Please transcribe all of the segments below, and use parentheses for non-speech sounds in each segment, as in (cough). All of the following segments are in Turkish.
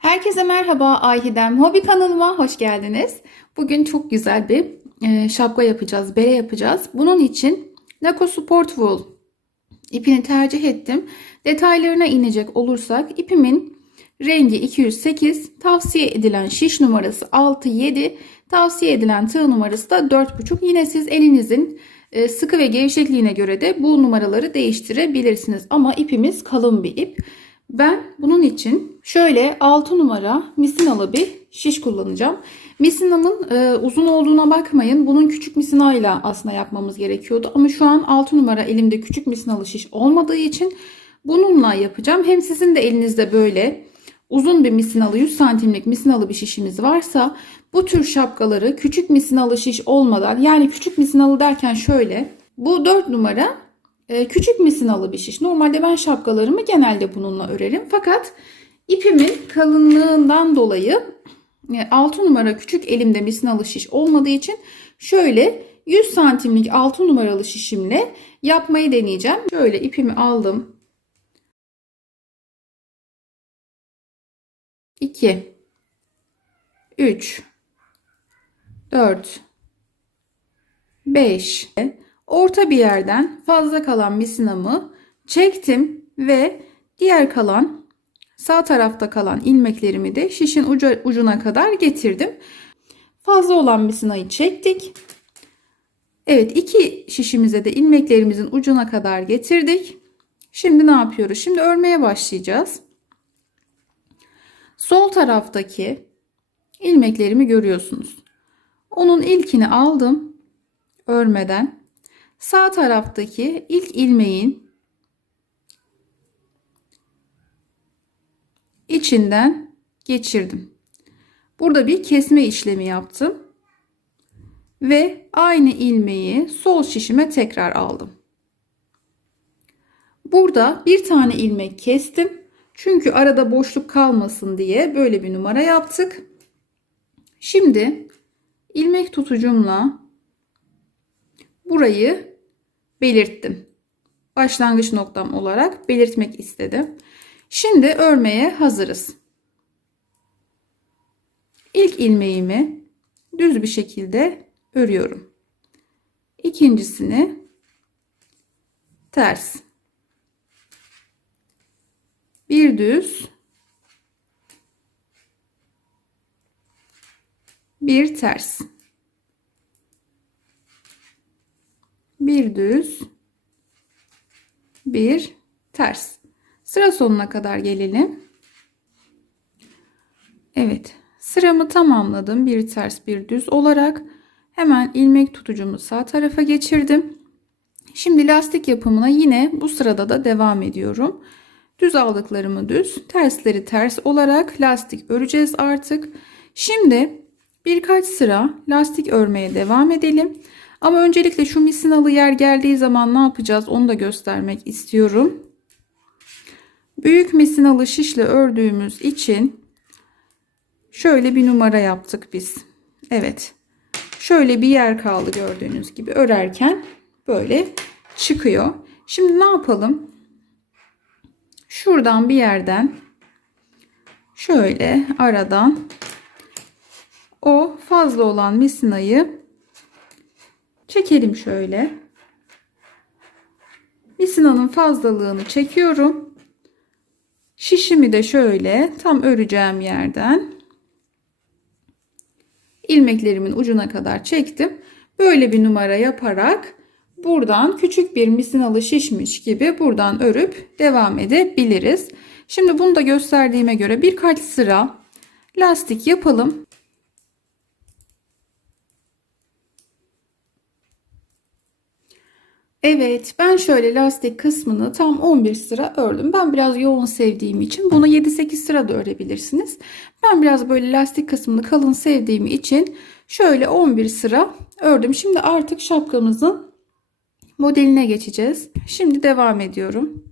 Herkese merhaba Ayhidem Hobi kanalıma hoş geldiniz. Bugün çok güzel bir e, şapka yapacağız, bere yapacağız. Bunun için Nako Sport Wool ipini tercih ettim. Detaylarına inecek olursak ipimin rengi 208, tavsiye edilen şiş numarası 6-7, tavsiye edilen tığ numarası da 4,5. Yine siz elinizin e, sıkı ve gevşekliğine göre de bu numaraları değiştirebilirsiniz. Ama ipimiz kalın bir ip. Ben bunun için şöyle 6 numara misinalı bir şiş kullanacağım. Misinamın e, uzun olduğuna bakmayın. Bunun küçük misinayla aslında yapmamız gerekiyordu. Ama şu an 6 numara elimde küçük misinalı şiş olmadığı için bununla yapacağım. Hem sizin de elinizde böyle uzun bir misinalı 100 santimlik misinalı bir şişimiz varsa bu tür şapkaları küçük misinalı şiş olmadan yani küçük misinalı derken şöyle bu 4 numara küçük misinalı bir şiş. Normalde ben şapkalarımı genelde bununla örerim. Fakat ipimin kalınlığından dolayı 6 numara küçük elimde misinalı şiş olmadığı için şöyle 100 santimlik 6 numaralı şişimle yapmayı deneyeceğim. Şöyle ipimi aldım. 2 3 4 5 orta bir yerden fazla kalan misinamı çektim ve diğer kalan sağ tarafta kalan ilmeklerimi de şişin ucu, ucuna kadar getirdim. Fazla olan misinayı çektik. Evet iki şişimize de ilmeklerimizin ucuna kadar getirdik. Şimdi ne yapıyoruz? Şimdi örmeye başlayacağız. Sol taraftaki ilmeklerimi görüyorsunuz. Onun ilkini aldım örmeden. Sağ taraftaki ilk ilmeğin içinden geçirdim. Burada bir kesme işlemi yaptım. Ve aynı ilmeği sol şişime tekrar aldım. Burada bir tane ilmek kestim. Çünkü arada boşluk kalmasın diye böyle bir numara yaptık. Şimdi ilmek tutucumla burayı belirttim. Başlangıç noktam olarak belirtmek istedim. Şimdi örmeye hazırız. İlk ilmeğimi düz bir şekilde örüyorum. İkincisini ters. Bir düz bir ters. Bir düz bir ters. Sıra sonuna kadar gelelim. Evet. Sıramı tamamladım. Bir ters bir düz olarak. Hemen ilmek tutucumu sağ tarafa geçirdim. Şimdi lastik yapımına yine bu sırada da devam ediyorum. Düz aldıklarımı düz, tersleri ters olarak lastik öreceğiz artık. Şimdi birkaç sıra lastik örmeye devam edelim. Ama öncelikle şu misinalı yer geldiği zaman ne yapacağız onu da göstermek istiyorum. Büyük misinalı şişle ördüğümüz için şöyle bir numara yaptık biz. Evet. Şöyle bir yer kaldı gördüğünüz gibi örerken böyle çıkıyor. Şimdi ne yapalım? Şuradan bir yerden şöyle aradan o fazla olan misinayı çekelim şöyle. Misinanın fazlalığını çekiyorum. Şişimi de şöyle tam öreceğim yerden ilmeklerimin ucuna kadar çektim. Böyle bir numara yaparak buradan küçük bir misinalı şişmiş gibi buradan örüp devam edebiliriz. Şimdi bunu da gösterdiğime göre birkaç sıra lastik yapalım. Evet ben şöyle lastik kısmını tam 11 sıra ördüm. Ben biraz yoğun sevdiğim için bunu 7-8 sıra da örebilirsiniz. Ben biraz böyle lastik kısmını kalın sevdiğim için şöyle 11 sıra ördüm. Şimdi artık şapkamızın modeline geçeceğiz. Şimdi devam ediyorum.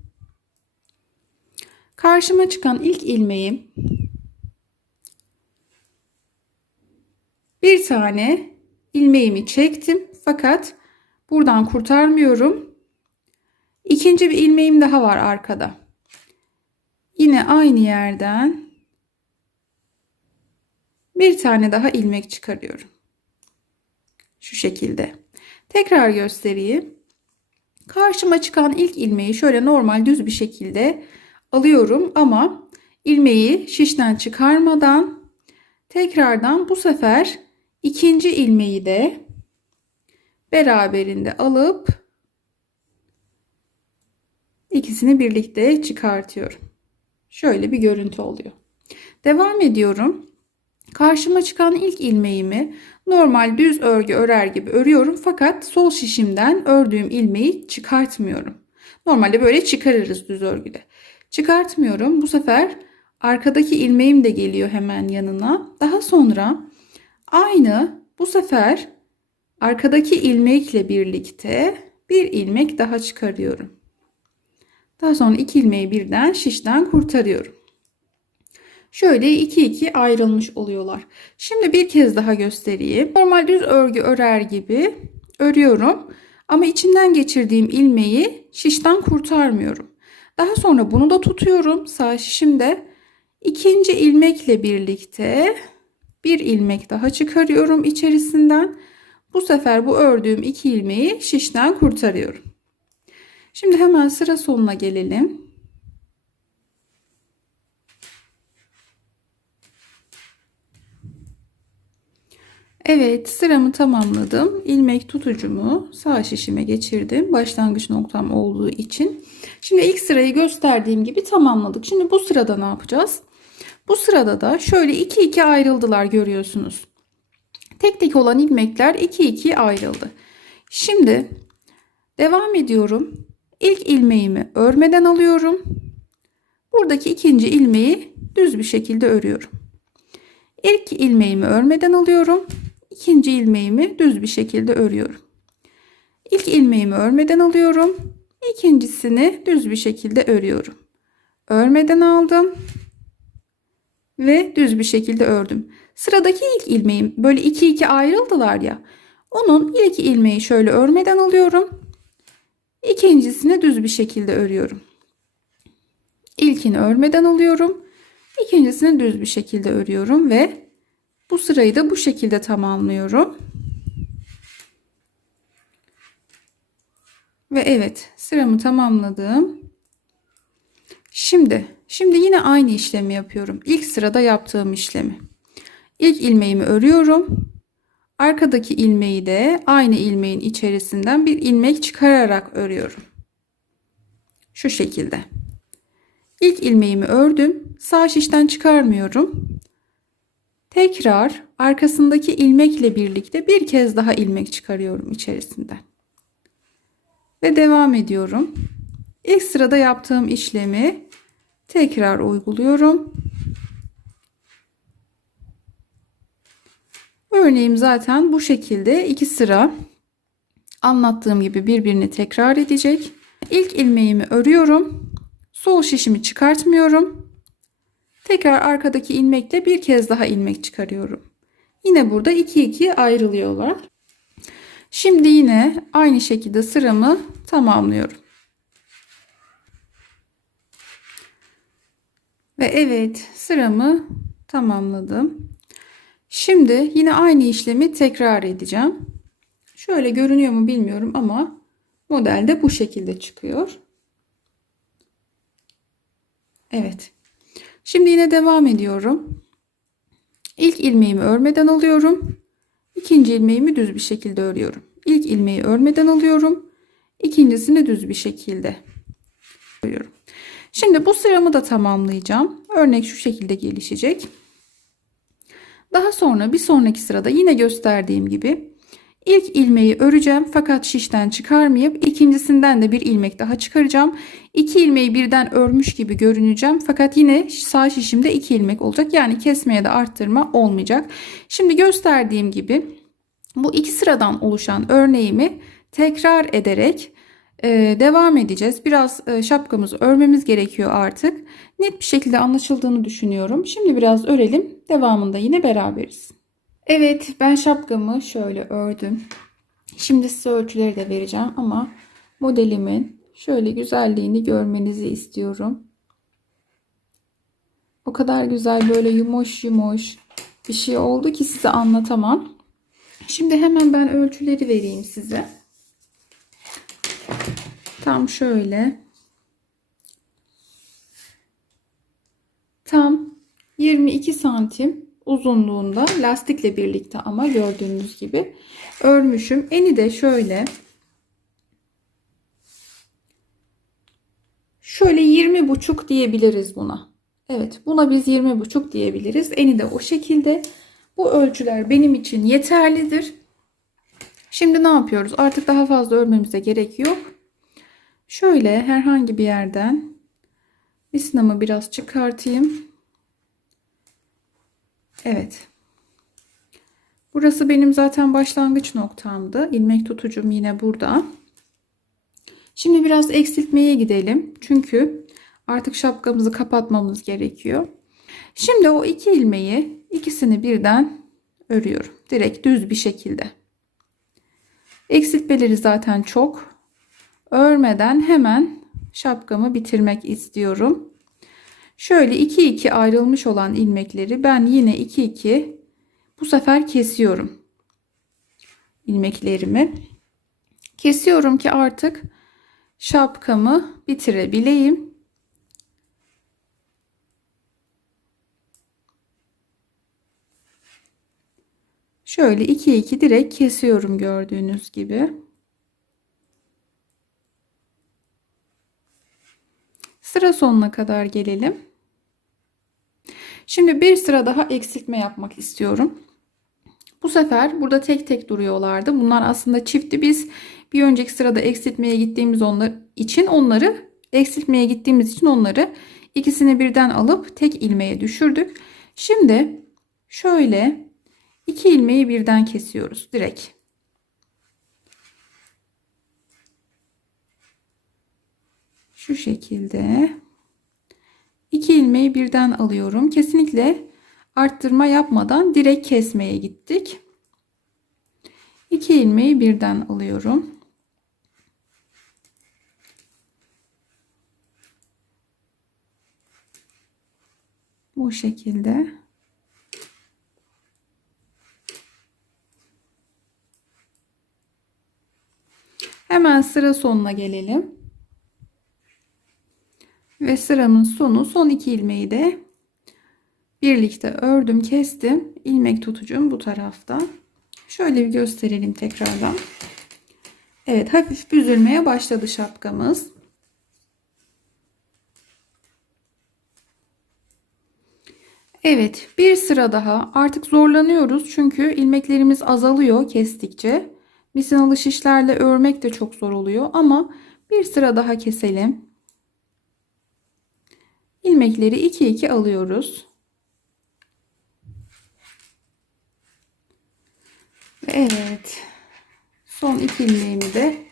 Karşıma çıkan ilk ilmeğim bir tane ilmeğimi çektim fakat Buradan kurtarmıyorum. İkinci bir ilmeğim daha var arkada. Yine aynı yerden Bir tane daha ilmek çıkarıyorum. Şu şekilde. Tekrar göstereyim. Karşıma çıkan ilk ilmeği şöyle normal düz bir şekilde alıyorum ama ilmeği şişten çıkarmadan tekrardan bu sefer ikinci ilmeği de beraberinde alıp ikisini birlikte çıkartıyorum. Şöyle bir görüntü oluyor. Devam ediyorum. Karşıma çıkan ilk ilmeğimi normal düz örgü örer gibi örüyorum fakat sol şişimden ördüğüm ilmeği çıkartmıyorum. Normalde böyle çıkarırız düz örgüde. Çıkartmıyorum. Bu sefer arkadaki ilmeğim de geliyor hemen yanına. Daha sonra aynı bu sefer arkadaki ilmekle birlikte bir ilmek daha çıkarıyorum. Daha sonra iki ilmeği birden şişten kurtarıyorum. Şöyle iki iki ayrılmış oluyorlar. Şimdi bir kez daha göstereyim. Normal düz örgü örer gibi örüyorum. Ama içinden geçirdiğim ilmeği şişten kurtarmıyorum. Daha sonra bunu da tutuyorum sağ şişimde. İkinci ilmekle birlikte bir ilmek daha çıkarıyorum içerisinden. Bu sefer bu ördüğüm iki ilmeği şişten kurtarıyorum. Şimdi hemen sıra sonuna gelelim. Evet sıramı tamamladım. İlmek tutucumu sağ şişime geçirdim. Başlangıç noktam olduğu için. Şimdi ilk sırayı gösterdiğim gibi tamamladık. Şimdi bu sırada ne yapacağız? Bu sırada da şöyle iki iki ayrıldılar görüyorsunuz. Tek tek olan ilmekler iki iki ayrıldı. Şimdi devam ediyorum. İlk ilmeğimi örmeden alıyorum. Buradaki ikinci ilmeği düz bir şekilde örüyorum. İlk ilmeğimi örmeden alıyorum. İkinci ilmeğimi düz bir şekilde örüyorum. İlk ilmeğimi örmeden alıyorum. İkincisini düz bir şekilde örüyorum. Örmeden aldım ve düz bir şekilde ördüm. Sıradaki ilk ilmeğim böyle iki iki ayrıldılar ya. Onun ilk ilmeği şöyle örmeden alıyorum. İkincisini düz bir şekilde örüyorum. İlkini örmeden alıyorum. İkincisini düz bir şekilde örüyorum ve bu sırayı da bu şekilde tamamlıyorum. Ve evet sıramı tamamladım. Şimdi şimdi yine aynı işlemi yapıyorum. İlk sırada yaptığım işlemi. İlk ilmeğimi örüyorum. Arkadaki ilmeği de aynı ilmeğin içerisinden bir ilmek çıkararak örüyorum. Şu şekilde. İlk ilmeğimi ördüm. Sağ şişten çıkarmıyorum. Tekrar arkasındaki ilmekle birlikte bir kez daha ilmek çıkarıyorum içerisinden. Ve devam ediyorum. İlk sırada yaptığım işlemi tekrar uyguluyorum. Örneğim zaten bu şekilde iki sıra anlattığım gibi birbirini tekrar edecek. İlk ilmeğimi örüyorum. Sol şişimi çıkartmıyorum. Tekrar arkadaki ilmekle bir kez daha ilmek çıkarıyorum. Yine burada 2 2 ayrılıyorlar. Şimdi yine aynı şekilde sıramı tamamlıyorum. Ve evet sıramı tamamladım. Şimdi yine aynı işlemi tekrar edeceğim. Şöyle görünüyor mu bilmiyorum ama modelde bu şekilde çıkıyor. Evet. Şimdi yine devam ediyorum. İlk ilmeğimi örmeden alıyorum. İkinci ilmeğimi düz bir şekilde örüyorum. İlk ilmeği örmeden alıyorum. İkincisini düz bir şekilde örüyorum. Şimdi bu sıramı da tamamlayacağım. Örnek şu şekilde gelişecek. Daha sonra bir sonraki sırada yine gösterdiğim gibi ilk ilmeği öreceğim fakat şişten çıkarmayıp ikincisinden de bir ilmek daha çıkaracağım. İki ilmeği birden örmüş gibi görüneceğim fakat yine sağ şişimde iki ilmek olacak. Yani kesmeye de arttırma olmayacak. Şimdi gösterdiğim gibi bu iki sıradan oluşan örneğimi tekrar ederek ee, devam edeceğiz. Biraz e, şapkamızı örmemiz gerekiyor artık. Net bir şekilde anlaşıldığını düşünüyorum. Şimdi biraz örelim. Devamında yine beraberiz. Evet ben şapkamı şöyle ördüm. Şimdi size ölçüleri de vereceğim ama modelimin şöyle güzelliğini görmenizi istiyorum. O kadar güzel böyle yumuş yumuş bir şey oldu ki size anlatamam. Şimdi hemen ben ölçüleri vereyim size. Tam şöyle. Tam 22 santim uzunluğunda lastikle birlikte ama gördüğünüz gibi örmüşüm. Eni de şöyle şöyle 20 buçuk diyebiliriz buna. Evet buna biz 20 buçuk diyebiliriz. Eni de o şekilde. Bu ölçüler benim için yeterlidir. Şimdi ne yapıyoruz? Artık daha fazla örmemize gerek yok. Şöyle herhangi bir yerden misinamı biraz çıkartayım. Evet. Burası benim zaten başlangıç noktamdı. İlmek tutucum yine burada. Şimdi biraz eksiltmeye gidelim. Çünkü artık şapkamızı kapatmamız gerekiyor. Şimdi o iki ilmeği ikisini birden örüyorum. Direkt düz bir şekilde. Eksiltmeleri zaten çok. Örmeden hemen şapkamı bitirmek istiyorum. Şöyle 2 2 ayrılmış olan ilmekleri ben yine 2 2 bu sefer kesiyorum. ilmeklerimi. Kesiyorum ki artık şapkamı bitirebileyim. Şöyle 2 2 direkt kesiyorum gördüğünüz gibi. Sıra sonuna kadar gelelim. Şimdi bir sıra daha eksiltme yapmak istiyorum. Bu sefer burada tek tek duruyorlardı. Bunlar aslında çifti. Biz bir önceki sırada eksiltmeye gittiğimiz onlar için onları eksiltmeye gittiğimiz için onları ikisini birden alıp tek ilmeğe düşürdük. Şimdi şöyle iki ilmeği birden kesiyoruz direkt. Şu şekilde iki ilmeği birden alıyorum. Kesinlikle arttırma yapmadan direkt kesmeye gittik. İki ilmeği birden alıyorum. Bu şekilde. Hemen sıra sonuna gelelim. Ve sıramın sonu son iki ilmeği de birlikte ördüm kestim. ilmek tutucum bu tarafta. Şöyle bir gösterelim tekrardan. Evet hafif büzülmeye başladı şapkamız. Evet bir sıra daha artık zorlanıyoruz çünkü ilmeklerimiz azalıyor kestikçe. Misinalı şişlerle örmek de çok zor oluyor ama bir sıra daha keselim. İlmekleri 2 2 alıyoruz. Evet. Son iki ilmeğimi de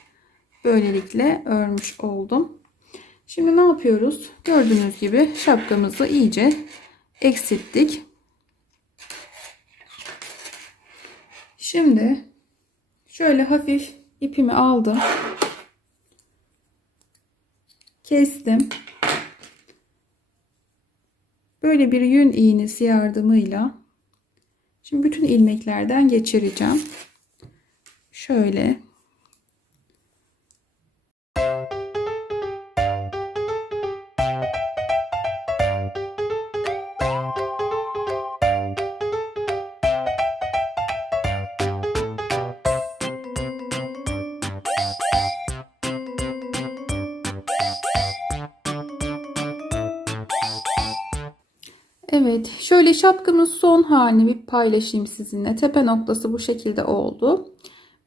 böylelikle örmüş oldum. Şimdi ne yapıyoruz? Gördüğünüz gibi şapkamızı iyice eksilttik. Şimdi şöyle hafif ipimi aldım. Kestim. Böyle bir yün iğnesi yardımıyla şimdi bütün ilmeklerden geçireceğim. Şöyle Evet, şöyle şapkamın son halini bir paylaşayım sizinle. Tepe noktası bu şekilde oldu.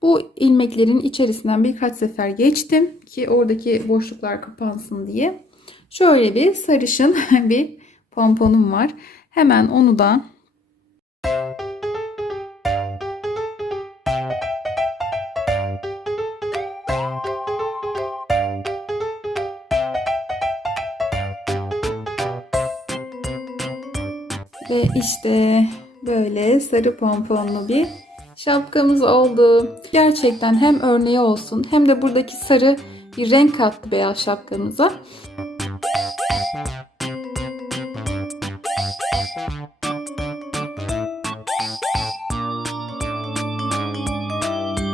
Bu ilmeklerin içerisinden birkaç sefer geçtim ki oradaki boşluklar kapansın diye. Şöyle bir sarışın (laughs) bir pomponum var. Hemen onu da Ve işte böyle sarı pomponlu bir şapkamız oldu. Gerçekten hem örneği olsun hem de buradaki sarı bir renk kattı beyaz şapkamıza.